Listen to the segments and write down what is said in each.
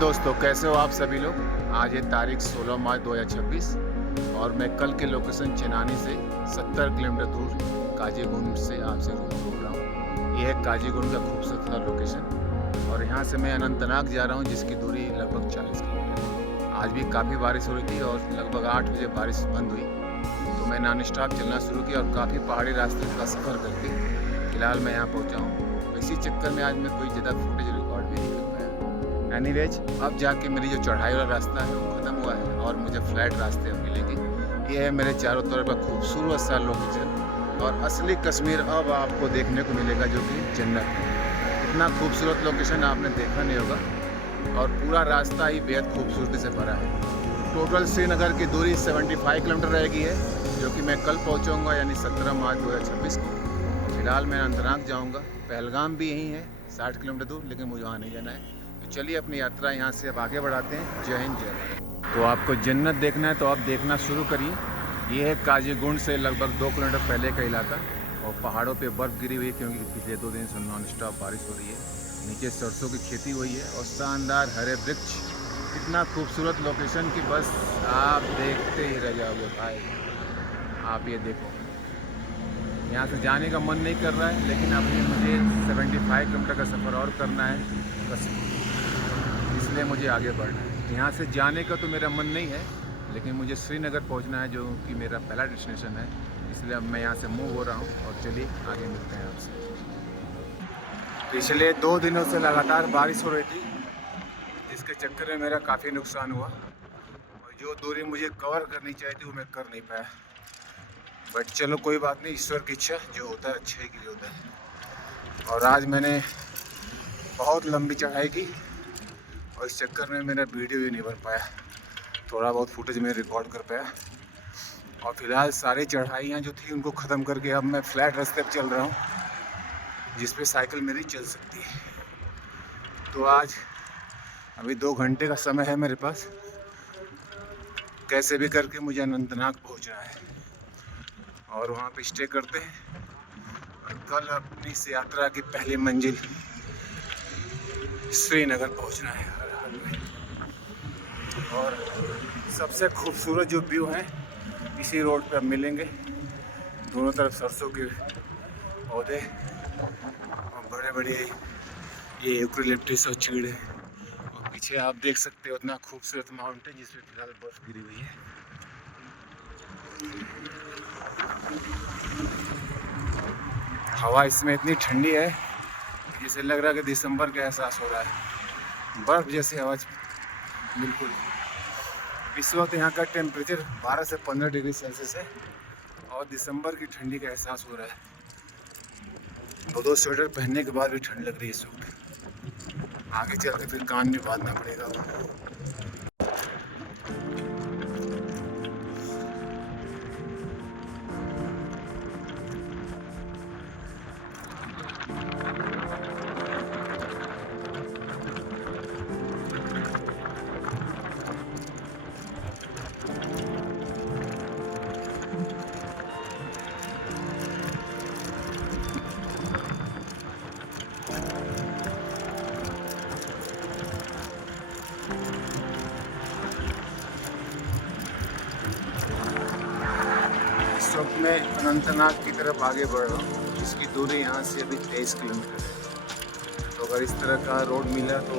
दोस्तों, कैसे हो आप सभी लोग। आज है तारीख 16 मार्च 2026 और मैं कल के लोकेशन चेनानी से 70 किलोमीटर दूर काजीगुंड से आपसे रूबरू हो रहा हूँ। ये है काजीगुंड का खूबसूरत लोकेशन और यहाँ से मैं अनंतनाग जा रहा हूँ, जिसकी दूरी लगभग 40 किलोमीटर है। आज भी काफ़ी बारिश हो रही थी और लगभग 8 बजे बारिश बंद हुई तो मैं नॉन स्टॉप चलना शुरू किया और काफ़ी पहाड़ी रास्ते का सफ़र करके फ़िलहाल मैं यहाँ पहुँचा हूँ। इसी चक्कर में आज मैं कोई ज़्यादा फुटेज रिकॉर्ड भी नहीं कर पाया। एनीवेज, अब जाके मेरी जो चढ़ाई वाला रास्ता है वो ख़त्म हुआ है और मुझे फ्लैट रास्ते अब मिलेंगे। ये है मेरे चारों तरफ का खूबसूरत सा लोकेशन और असली कश्मीर अब आपको देखने को मिलेगा, जो कि जन्नत है। इतना खूबसूरत लोकेशन आपने देखा नहीं होगा और पूरा रास्ता ही बेहद खूबसूरती से भरा है। टोटल श्रीनगर की दूरी 75 किलोमीटर रहेगी है, जो कि मैं कल पहुँचूँगा यानी 17 मार्च 2026 को। फिलहाल मैं अनंतनाग जाऊँगा। पहलगाम भी यहीं है 60 किलोमीटर दूर, लेकिन मुझे वहाँ नहीं जाना है। तो चलिए अपनी यात्रा यहाँ से अब आगे बढ़ाते हैं। जय हिंद, जय भारत। तो आपको जन्नत देखना है तो आप देखना शुरू करिए। ये है काजीगुंड से लगभग 2 किलोमीटर पहले का इलाका और पहाड़ों पे बर्फ़ गिरी हुई है, क्योंकि पिछले 2 दिन से नॉन स्टॉप बारिश हो रही है। नीचे सरसों की खेती हुई है और शानदार हरे वृक्ष। इतना खूबसूरत लोकेशन कि बस आप देखते ही रह जाओगे भाई। आप ये देखो, यहाँ से जाने का मन नहीं कर रहा है, लेकिन अभी मुझे 75 किलोमीटर का सफ़र और करना है बस, इसलिए मुझे आगे बढ़ना है। यहाँ से जाने का तो मेरा मन नहीं है, लेकिन मुझे श्रीनगर पहुँचना है, जो कि मेरा पहला डेस्टिनेशन है। इसलिए अब मैं यहाँ से मूव हो रहा हूँ और चलिए आगे मिलते हैं आपसे। पिछले 2 दिनों से लगातार बारिश हो रही थी, जिसके चक्कर में मेरा काफ़ी नुकसान हुआ और जो दूरी मुझे कवर करनी चाहिए थी वो मैं कर नहीं पाया। बट चलो कोई बात नहीं, ईश्वर की इच्छा, जो होता है अच्छे के लिए होता है। और आज मैंने बहुत लंबी चढ़ाई की और इस चक्कर में मेरा वीडियो भी नहीं बन पाया। थोड़ा बहुत फुटेज में रिकॉर्ड कर पाया और फिलहाल सारी चढ़ाइयाँ जो थी उनको ख़त्म करके अब मैं फ्लैट रास्ते पर चल रहा हूँ, जिस पे साइकिल मेरी चल सकती है। तो आज अभी 2 घंटे का समय है मेरे पास। कैसे भी करके मुझे अनंतनाग पहुँचना है और वहाँ पे स्टे करते हैं और कल अपनी इस यात्रा की पहली मंजिल श्रीनगर पहुँचना है हर हाल में। और सबसे खूबसूरत जो व्यू है इसी रोड पे अब मिलेंगे। दोनों तरफ सरसों के पौधे और बड़े बड़े ये यूकेलिप्टस और चीड़ है और पीछे आप देख सकते हो उतना खूबसूरत माउंटेन, जिसमें फिलहाल बर्फ़ गिरी हुई है। हवा इसमें इतनी ठंडी है जैसे लग रहा है कि दिसंबर का एहसास हो रहा है। बर्फ़ जैसी हवा बिल्कुल। इस वक्त यहाँ का टेम्परेचर 12 से 15 डिग्री सेल्सियस है और दिसंबर की ठंडी का एहसास हो रहा है। 2 स्वेटर पहनने के बाद भी ठंड लग रही है इस वक्त। आगे चल के फिर कान में बांधना पड़ेगा। इस वक्त मैं अनंतनाग की तरफ आगे बढ़ रहा हूँ, जिसकी दूरी यहाँ से अभी 23 किलोमीटर है। तो अगर इस तरह का रोड मिला तो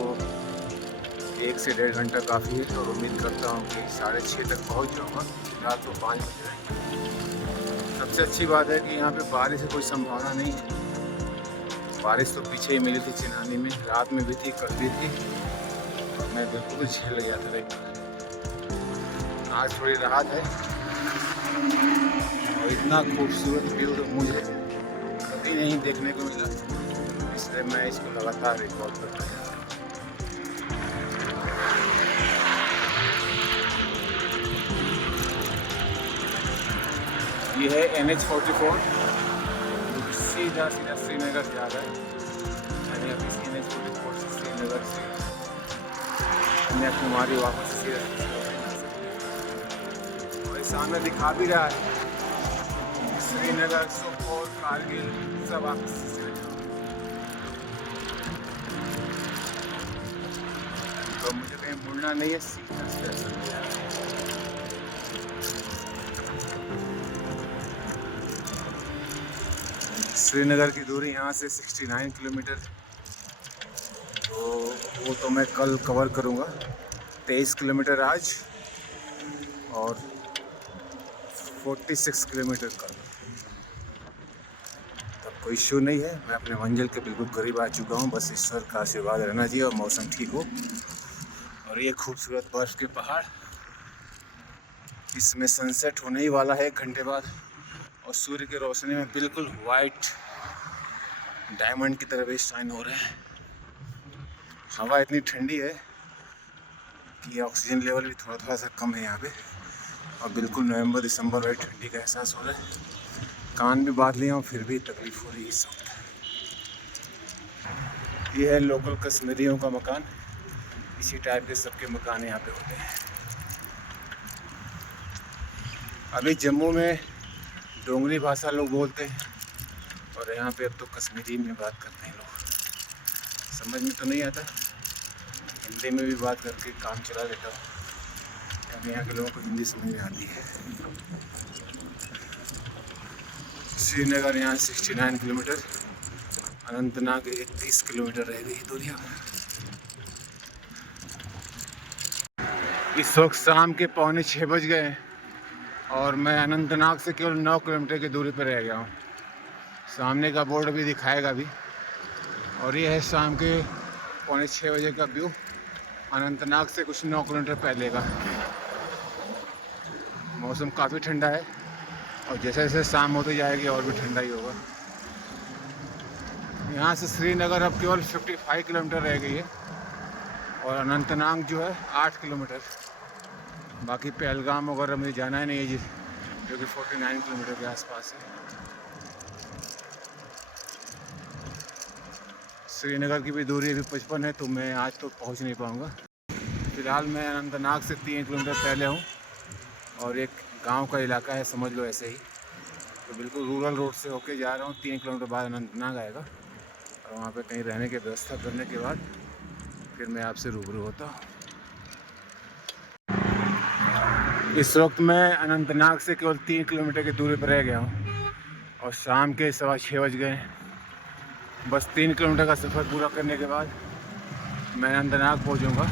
1 से 1.5 घंटा काफ़ी है। और उम्मीद करता हूँ कि 6:30 तक पहुँच जाऊँगा। रात को 5 बज रहे हैं। तब सबसे अच्छी बात है कि यहाँ पे बारिश की कोई संभावना नहीं है। बारिश तो पीछे ही मिली थी चिनानी में, रात में भी थी, कल भी थी, और मैं बिल्कुल झेल गया था एक बार। आज थोड़ी राहत है, और इतना खूबसूरत व्यू तो मुझे कभी नहीं देखने को मिला, इसलिए मैं इसको लगातार रिकॉर्ड करता हूँ। ये है NH44, जो कि सीधा श्रीनगर जा रहा है। मैंने अभी NH44 से श्रीनगर से कन्याकुमारी वापस सीधा, और ये सामने दिखा भी रहा है श्रीनगर, सोपोर, कारगिल सब वापस सीधा। तो मुझे कहीं मुड़ना नहीं है, सीधा सीधा चलना है। श्रीनगर की दूरी यहाँ से 69 किलोमीटर, तो वो तो मैं कल कवर करूँगा। 23 किलोमीटर आज और 46 किलोमीटर कल। तब कोई इशू नहीं है, मैं अपने मंजिल के बिल्कुल करीब आ चुका हूँ। बस ईश्वर का आशीर्वाद रहना चाहिए और मौसम ठीक हो। और ये खूबसूरत बर्फ़ के पहाड़, इसमें सनसेट होने ही वाला है 1 घंटे बाद, और सूर्य की रोशनी में बिल्कुल वाइट डायमंड की तरह भी शाइन हो रहा है। हवा इतनी ठंडी है कि ऑक्सीजन लेवल भी थोड़ा थोड़ा सा कम है यहाँ पे, और बिल्कुल नवंबर दिसंबर वाली ठंडी का एहसास हो रहा है। कान भी बांध लिया हूँ, फिर भी तकलीफ हो रही है इस वक्त। ये है लोकल कश्मीरियों का मकान, इसी टाइप के सबके मकान यहाँ पे होते हैं। अभी जम्मू में डोंगरी भाषा लोग बोलते हैं, और यहाँ पे अब तो कश्मीरी में बात करते हैं लोग। समझ में तो नहीं आता, हिंदी में भी बात करके काम चला लेता हूँ। यहाँ के लोगों को हिंदी समझ में आती है। श्रीनगर यहाँ 69 किलोमीटर, अनंतनाग 31 किलोमीटर रह गई दूरियाँ। इस वक्त शाम के 5:45 बज गए हैं, और मैं अनंतनाग से केवल 9 किलोमीटर की दूरी पर रह गया हूँ। सामने का बोर्ड भी दिखाएगा अभी। और ये है शाम के 5:45 बजे का व्यू, अनंतनाग से कुछ 9 किलोमीटर पहले का। मौसम काफ़ी ठंडा है, और जैसे जैसे शाम होती जाएगी और भी ठंडा ही होगा। यहाँ से श्रीनगर अब केवल 55 किलोमीटर रह गई है, और अनंतनाग जो है 8 किलोमीटर। बाकी पहलगाम वगैरह मुझे जाना ही नहीं है, जो कि 49 किलोमीटर के आसपास है। श्रीनगर की भी दूरी अभी 55 है, तो मैं आज तो पहुंच नहीं पाऊंगा। फ़िलहाल मैं अनंतनाग से 3 किलोमीटर पहले हूं, और एक गांव का इलाका है, समझ लो ऐसे ही। तो बिल्कुल रूरल रोड से होके जा रहा हूं। 3 किलोमीटर बाद अनंतनाग आएगा, और वहां पे कहीं रहने की व्यवस्था करने के बाद फिर मैं आपसे रूबरू होता हूँ। इस वक्त मैं अनंतनाग से केवल 3 किलोमीटर की दूरी पर रह गया हूँ, और शाम के 6:15 बज गए। बस 3 किलोमीटर का सफ़र पूरा करने के बाद मैं अनंतनाग पहुँचूँगा।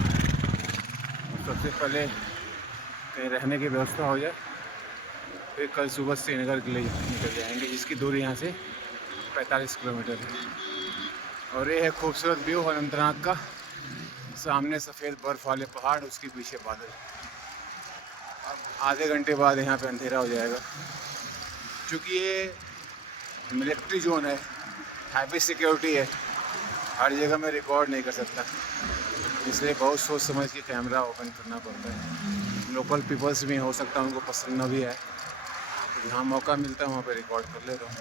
सबसे पहले कहीं रहने की व्यवस्था हो जाए, फिर कल सुबह श्रीनगर के लिए निकल जाएंगे, जिसकी दूरी यहाँ से 45 किलोमीटर है। और ये है खूबसूरत व्यू अनंतनाग का। सामने सफ़ेद बर्फ़ वाले पहाड़, उसके पीछे बादल। अब आधे घंटे बाद यहाँ पे अंधेरा हो जाएगा, क्योंकि ये मिलिट्री जोन है, हाई सिक्योरिटी है। हर जगह मैं रिकॉर्ड नहीं कर सकता, इसलिए बहुत सोच समझ के कैमरा ओपन करना पड़ता है। लोकल पीपल्स भी हो सकता है उनको पसंद न भी आए, तो जहाँ मौका मिलता है वहाँ पे रिकॉर्ड कर लेता हूँ।